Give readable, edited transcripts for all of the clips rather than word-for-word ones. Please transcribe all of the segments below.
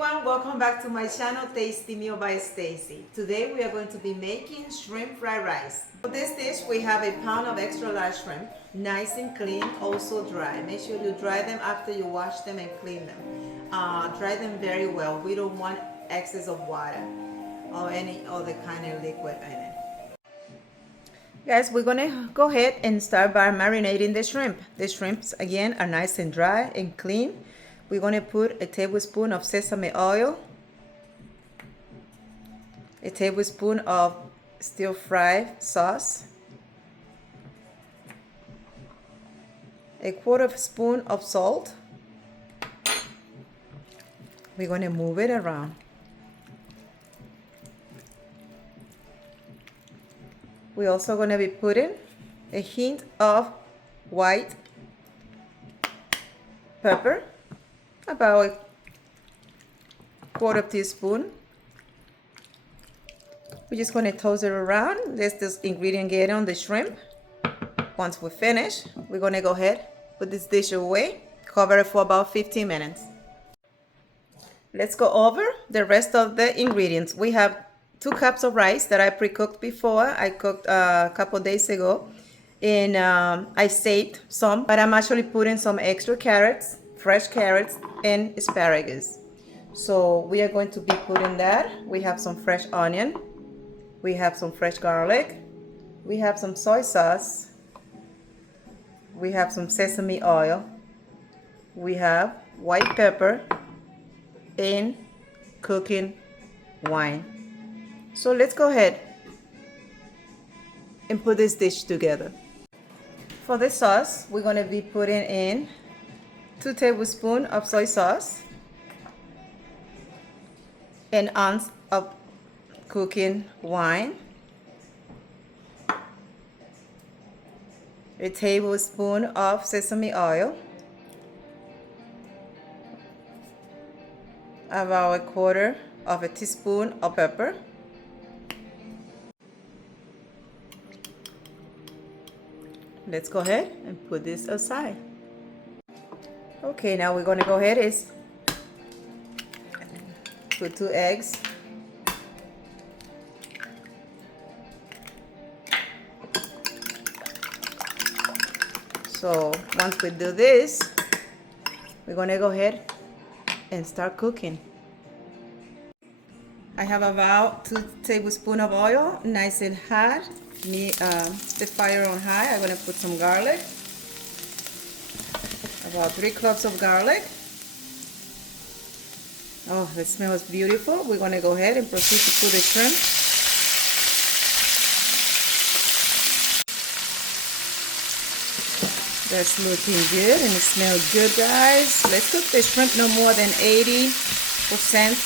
everyone, welcome back to my channel Tasty Meal by Stacy. Today we are going to be making shrimp fried rice. For this dish we have a pound of extra large shrimp, nice and clean, also dry. Make sure you dry them after you wash them and clean them. Dry them very well. We don't want excess of water or any other kind of liquid in it. Guys, we're gonna go ahead and start by marinating the shrimp. The shrimps again are nice and dry and clean. We're going to put a tablespoon of sesame oil, a tablespoon of stir-fry sauce, a quarter spoon of salt. We're going to move it around. We're also going to be putting a hint of white pepper, about a quarter teaspoon. We're just going to toss it around. Let this ingredient get on the shrimp. Once we finish, we're going to go ahead, put this dish away, cover it for about 15 minutes. Let's go over the rest of the ingredients. We have 2 cups of rice that I pre-cooked before. I cooked a couple days ago, and I saved some, but I'm actually putting some extra carrots, fresh carrots, and asparagus. So we are going to be putting that. We have some fresh onion, we have some fresh garlic, we have some soy sauce, we have some sesame oil, we have white pepper, and cooking wine. So let's go ahead and put this dish together. For the sauce, we're going to be putting in 2 tablespoons of soy sauce, an ounce of cooking wine, a tablespoon of sesame oil, about a quarter of a teaspoon of pepper, let's go ahead and put this aside. Okay, now we're going to go ahead and put 2 eggs. So once we do this, we're going to go ahead and start cooking. I have about 2 tablespoons of oil, nice and hot. The fire on high. I'm going to put some garlic. About 3 cloves of garlic. Oh, the smell is beautiful. We're going to go ahead and proceed to put the shrimp. That's looking good and it smells good, guys. Let's cook the shrimp no more than 80%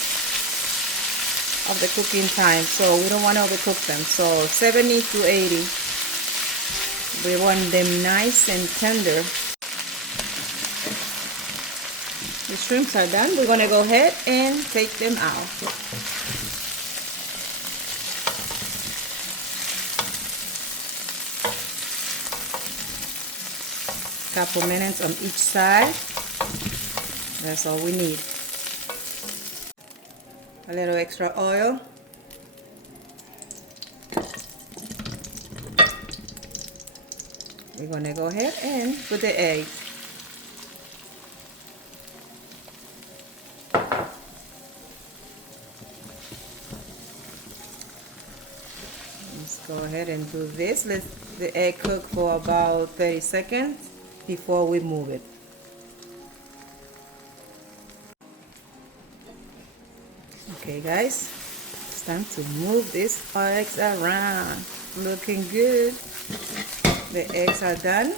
of the cooking time. So we don't want to overcook them. So 70 to 80. We want them nice and tender. The shrimps are done. We're going to go ahead and take them out. Couple minutes on each side. That's all we need. A little extra oil. We're going to go ahead and put the eggs. Go ahead and do this. Let the egg cook for about 30 seconds before we move it. Okay guys, it's time to move these eggs around. Looking good. The eggs are done.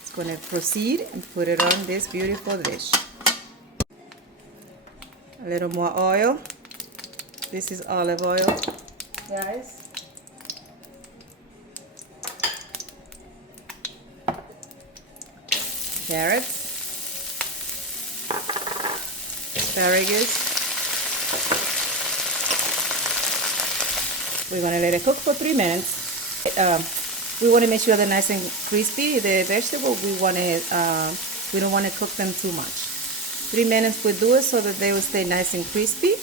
It's going to proceed and put it on this beautiful dish. A little more oil. This is olive oil, guys. Carrots, asparagus. We're going to let it cook for 3 minutes. We want to make sure they're nice and crispy. The vegetable, we don't want to cook them too much. 3 minutes will do it so that they will stay nice and crispy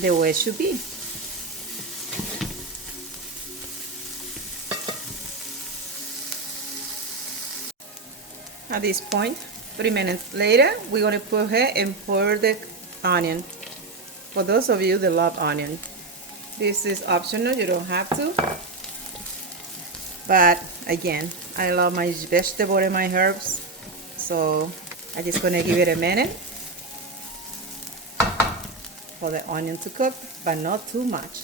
the way it should be. At this point, 3 minutes later, we're going to go ahead and pour the onion. For those of you that love onion, this is optional, you don't have to. But again, I love my vegetable and my herbs, so I'm just going to give it a minute for the onion to cook, but not too much.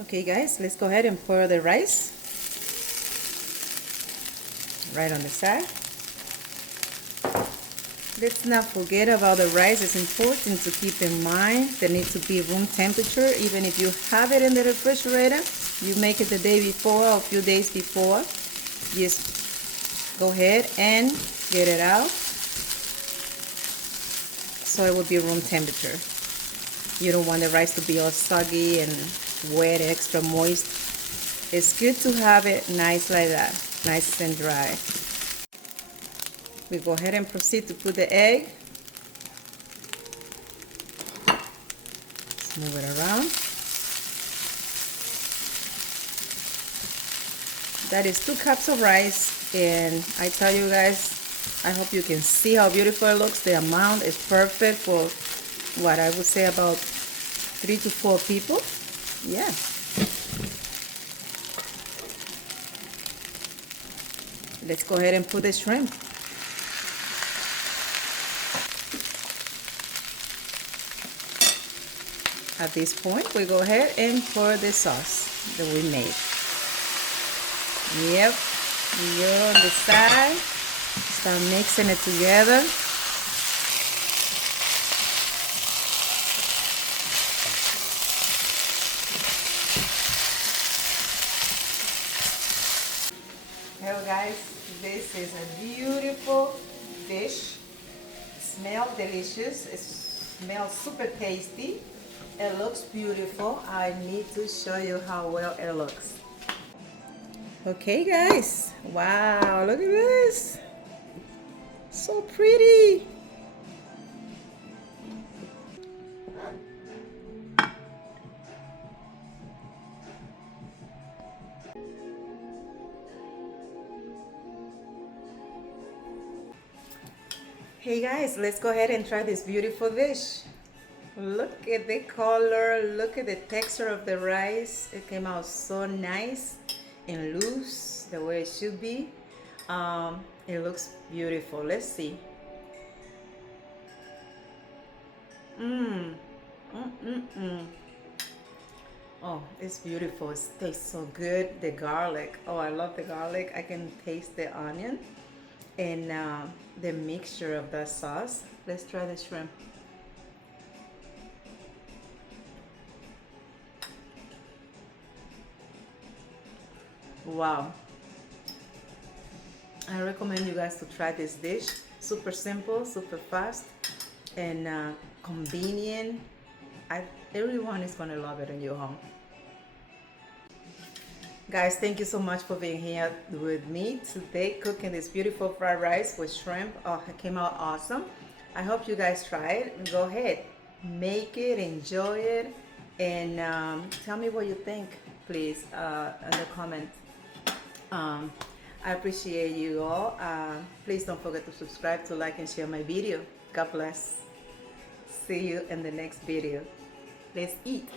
Okay guys, let's go ahead and pour the rice right on the side. Let's not forget about the rice. It's important to keep in mind that it needs to be room temperature. Even if you have it in the refrigerator, you make it the day before or a few days before, just go ahead and get it out so it will be room temperature. You don't want the rice to be all soggy and wet, extra moist. It's good to have it nice like that, nice and dry. We go ahead and proceed to put the egg. Let's move it around. That is 2 cups of rice, and I tell you guys, I hope you can see how beautiful it looks. The amount is perfect for what I would say about 3 to 4 people. Yeah. Let's go ahead and put the shrimp. At this point, we go ahead and pour the sauce that we made. Yep, you're on the side. Start mixing it together. Hello guys, this is a beautiful dish. It smells delicious. It smells super tasty. It looks beautiful. I need to show you how well it looks. Okay guys, wow, look at this. So pretty. Hey guys, let's go ahead and try this beautiful dish. Look at the color, look at the texture of the rice. It came out so nice and loose, the way it should be. It looks beautiful. Let's see. Oh, it's beautiful. It tastes so good. The garlic. Oh, I love the garlic. I can taste the onion and the mixture of that sauce. Let's try the shrimp. Wow. I recommend you guys to try this dish. Super simple, super fast, and convenient. Everyone is gonna love it in your home. Guys, thank you so much for being here with me today, cooking this beautiful fried rice with shrimp. Oh, it came out awesome. I hope you guys try it. Go ahead, make it, enjoy it, and tell me what you think, please, in the comments. I appreciate you all. Please don't forget to subscribe, to like, and share my video. God bless. See you in the next video. Let's eat.